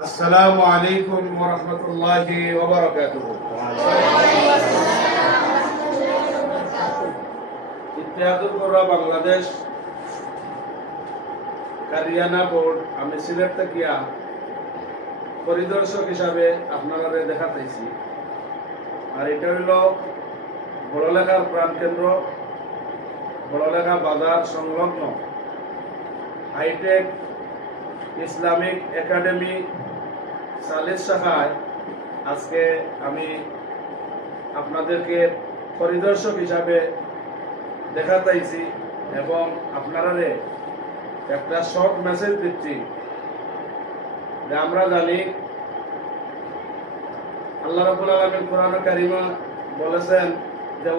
আসসালামু আলাইকুম বাংলাদেশ কারিয়ানা বোর্ড, আমি সিলেট তাকিয়া পরিদর্শক হিসাবে আপনারা পাইছি আর এটা হইল বড়লেখার প্রাণকেন্দ্র বড়লেখা বাজার সংলগ্ন হাইটেক ইসলামিক একাডেমি সালিস শাখায় আজকে আমি আপনাদেরকে পরিদর্শক হিসাবে দেখা চাইছি এবং আপনারা একটা শর্ট মেসেজ দিচ্ছি। যে আমরা জানি, আল্লাহ রাব্বুল আলামিন কোরআন কারিমা বলেছেন যে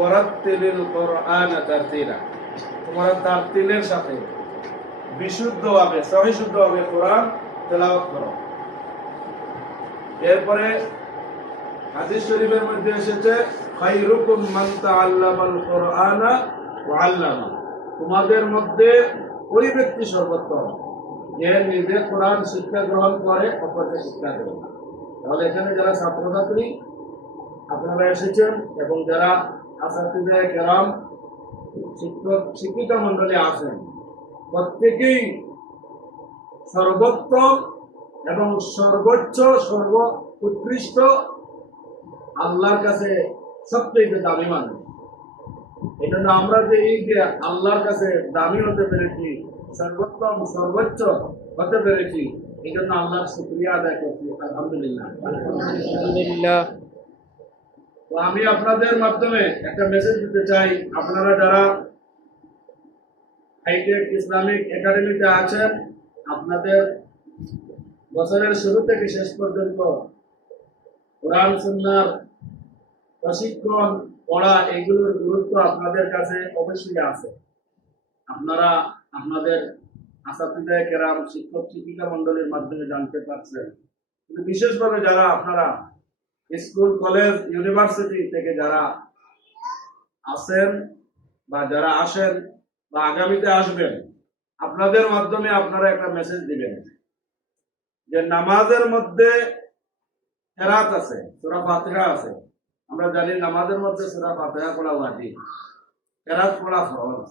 তোমরা সাথে বিশুদ্ধভাবে, সহিশুদ্ধভাবে কোরআন তেলাওয়াত করো। এরপরে হাদিস শরীফের মধ্যে এসেছে খাইরুকুম মান তাআল্লামাল কোরআনা ওয়া আল্লামা তোমাদের মধ্যে ওই ব্যক্তি সর্বোত্তম, যে নিজে কোরআন শিক্ষা গ্রহণ করে, অপরকে শিক্ষা দেবে তাহলে এখানে যারা ছাত্রছাত্রী, আপনারা এসেছেন এবং যারা আসাতিদে গ্রাম শিক্ষক শিক্ষিকা মন্ডলী আছেন, প্রত্যেকেই সর্বোত্তম এবং সর্বোচ্চ সর্ব উৎকৃষ্ট আল্লাহর কাছে সবচেয়ে দামি মানুষ। এই জন্য আমরা যে এই যে আল্লাহর কাছে দামি হতে পেরেছি সর্বোত্তম সর্বোচ্চ হতে পেরেছি এই জন্য আল্লাহর শুক্রিয়া আদায় করছি। আলহামদুলিল্লাহ। আলহামদুলিল্লাহ। তো আমি আপনাদের মাধ্যমে একটা মেসেজ দিতে চাই। আপনারা যারা হাইটেক ইসলামিক একাডেমিতে আছেন আপনাদের বছরের শুরু থেকে শেষ পর্যন্ত কোরআন, সুন্নার প্রশিক্ষণ, পড়া, এগুলোর গুরুত্ব আপনাদের কাছে অবশ্যই আছে। আপনারা আপনাদের আসাতিদায় কেরাম, শিক্ষক, শিক্ষিকা মন্ডলীর মাধ্যমে জানতে পারছেন। কিন্তু বিশেষভাবে যারা আপনারা স্কুল, কলেজ, ইউনিভার্সিটি থেকে যারা আছেন বা যারা আসেন বা আগামীতে আসবেন, আপনাদের মাধ্যমে আপনারা একটা মেসেজ দিবেন। যে নামাজের মধ্যে ফেরাত আছে, সুরা ফাতিহা আছে। আমরা জানি নামাজের মধ্যে সুরা ফাতিহা পড়া ওয়াজিব। ফেরাত পড়া ফরজ।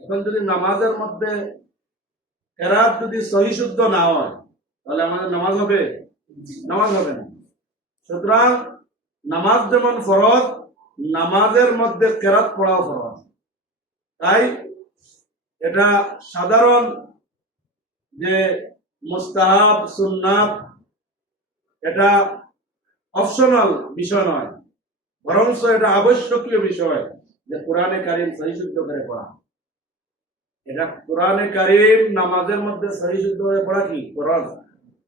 এখন যদি নামাজের মধ্যে ফেরাত যদি সহিশুদ্ধ না হয়, তাহলে আমাদের নামাজ হবে? নামাজ হবে না। সুতরাং নামাজ যেমন ফরজ, নামাজের মধ্যে কেরাত পড়াও ফরজ। তাই এটা সাধারণ যে মুস্তাহাব, সুন্নাত, এটা অপশনাল বিষয় নয়। বরঞ্চ এটা আবশ্যকীয় বিষয় যে কোরআনে কারিম সহিশুদ্ধ করে পড়া। এটা কোরআনে কারিম নামাজের মধ্যে সহিশুদ্ধ করে পড়া কি? ফরজ।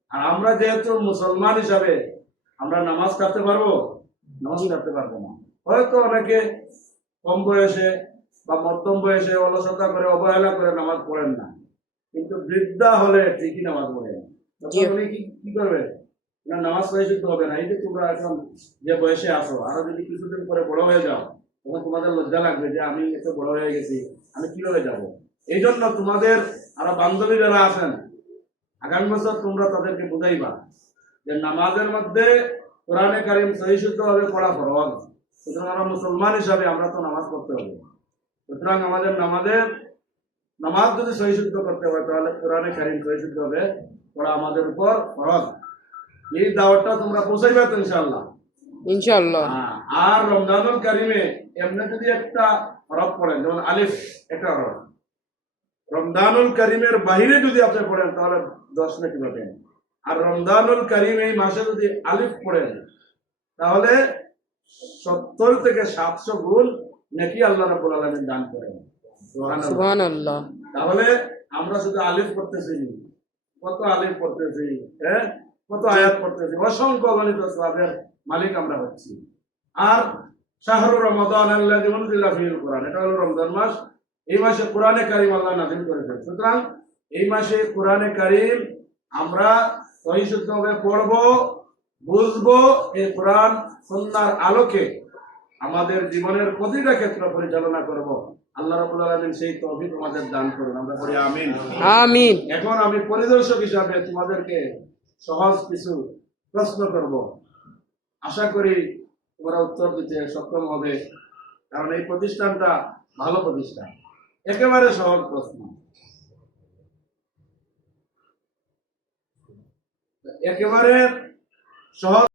আর আমরা যেহেতু মুসলমান হিসাবে আমরা নামাজ কাটতে পারব? নামাজ কাটতে পারব না। হয়তো অনেকে কম বয়সে বা মধ্যম বয়সে অলসতা করে, অবহেলা করে নামাজ পড়েন না। কিন্তু বৃদ্ধা হলে ঠিকই নামাজ পড়ে। তখন উনি কি কি করবে? না নামাজ পরিশুদ্ধ হবে না। এই যে তোমরা এখন যে বয়সে আসো আরও যদি কিছুদিন পরে বড় হয়ে যাও তখন তোমাদের লজ্জা লাগবে যে আমি এত বড় হয়ে গেছি আমি কীভাবে যাব? এই জন্য তোমাদের আরও বান্ধবী যারা আছেন আগামী বছর তোমরা তাদেরকে বুঝাইবা যে নামাজের মধ্যে কোরআনে কারিম সহিশুদ্ধভাবে পড়া ফরজ। সুতরাং আমরা মুসলমান হিসাবে আমরা তো নামাজ পড়তে হবে। সুতরাং আমাদের নামাজের নামাজ যদি সহিশুদ্ধ করতে হয় তাহলে কোরআনে কারিম সহিশুদ্ধ হবে। পড়া আমাদের উপর ফরজ। এই দাওয়াতটা তোমরা পৌঁছাইবে তো ইনশাল্লাহ ইনশাআল্লাহ। হ্যাঁ, আর রমজানুল কারিমে এমনি যদি একটা হরফ পড়েন যেমন আলিফ একটা হরফ রমজানুল কারিমের বাহিরে যদি আপনি পড়েন তাহলে দশ নাকি পাবেন আর রমজানুল কারিম এই মাসে যদি আলিফ পড়েন তাহলে সত্তর থেকে সাতশো গুণ নাকি আল্লাহ রাবুল আলমিন দান করেন। সুবহানাল্লাহ। তাহলে আমরা শুধু আলিফ পড়তেছি। কত আলিফ পড়তেছি হ্যাঁ কত আয়াত পড়তেছি? অসংখ্য অগণিত সওয়াবের মালিক আমরা হচ্ছি। আর শাহরু রমাদান আল্লাহ কোরআন, এটা হলো রমজান মাস। এই মাসে কোরআনে কারিম আল্লাহ নাজিল করেছেন। সুতরাং এই মাসে কোরআনে কারিম আমরা সহিশুদ্ধভাবে পড়ব, বুঝব, এই কোরআন সন্ন্যার আলোকে আমাদের জীবনের প্রতিটা ক্ষেত্র পরিচালনা করব। আল্লাহ রাব্বুল আলমিন সেই তৌফিক আমাদের দান করুন। আমরা পড়ি আমিন। আমিন। এখন আমি পরিদর্শক হিসাবে তোমাদেরকে সহজ কিছু প্রশ্ন করব। আশা করি তোমরা উত্তর দিতে সক্ষম হবে কারণ এই প্রতিষ্ঠানটা ভালো প্রতিষ্ঠান। একেবারে সহজ প্রশ্ন। একেবারে সহজ